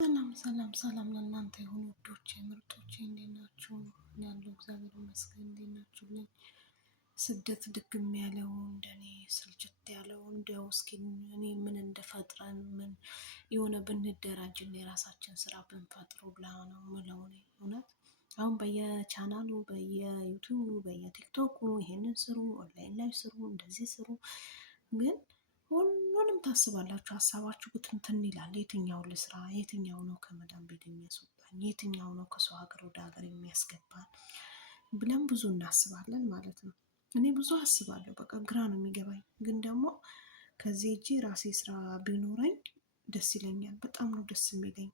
ሰላም ለእናንተ የሆኑ ውዶቼ ምርጦቼ፣ እንዴት ናችሁ? ያለው እግዚአብሔር ይመስገን። እንዴት ናችሁልኝ? ስደት ድክም ያለው እንደኔ ስልችት ያለው እንዲያው እስኪ እኔ ምን እንደፈጥረን ምን የሆነ ብንደራጅና የራሳችን ስራ ብንፈጥሩ ብላ ነው ምለው። እኔ እውነት አሁን በየቻናሉ በየዩቱቡ በየቲክቶኩ ይሄንን ስሩ፣ ኦንላይን ላይ ስሩ፣ እንደዚህ ስሩ፣ ግን ሁሉንም ታስባላችሁ። ሀሳባችሁ ብትንትን ይላል። የትኛው ልስራ? የትኛው ነው ከመዳን ቤት የሚያስወጣኝ? የትኛው ነው ከሰው ሀገር ወደ ሀገር የሚያስገባን ብለን ብዙ እናስባለን ማለት ነው። እኔ ብዙ አስባለሁ። በቃ ግራ ነው የሚገባኝ። ግን ደግሞ ከዚህ እጅ ራሴ ስራ ቢኖረኝ ደስ ይለኛል። በጣም ነው ደስ የሚለኝ።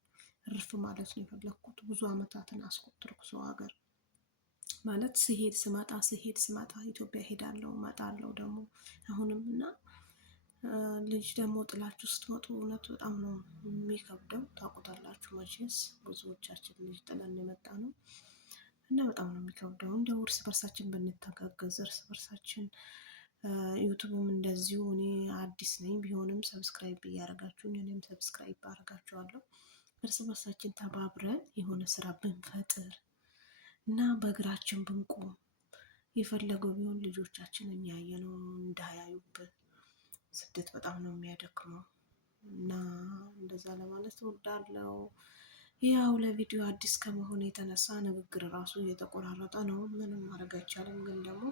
እርፍ ማለት ነው የፈለግኩት። ብዙ አመታትን አስቆጥርኩ ሰው ሀገር ማለት ስሄድ ስመጣ ኢትዮጵያ ሄዳለሁ እመጣለሁ ደግሞ አሁንም እና ልጅ ደግሞ ጥላችሁ ስትመጡ እውነት በጣም ነው የሚከብደው። ታውቁታላችሁ መቼስ ብዙዎቻችን ልጅ ጥለን የመጣ ነው እና በጣም ነው የሚከብደው። እንደው እርስ በርሳችን ብንተጋገዝ፣ እርስ በርሳችን ዩቱብም እንደዚሁ እኔ አዲስ ነኝ ቢሆንም ሰብስክራይብ እያደረጋችሁኝ እኔም ሰብስክራይብ አደርጋችኋለሁ። እርስ በርሳችን ተባብረን የሆነ ስራ ብንፈጥር እና በእግራችን ብንቆም የፈለገው ቢሆን ልጆቻችን የሚያየነው እንዳያዩብን። ስደት በጣም ነው የሚያደክመው እና እንደዛ ለማለት እወዳለሁ። ያው ለቪዲዮ አዲስ ከመሆኑ የተነሳ ንግግር ራሱ እየተቆራረጠ ነው። ምንም ማድረግ አይቻልም። ግን ደግሞ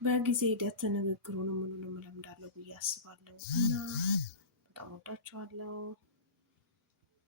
በጊዜ ሂደት ንግግሩንም ምኑንም እለምዳለሁ ብዬ አስባለሁ እና በጣም ወዳችኋለሁ።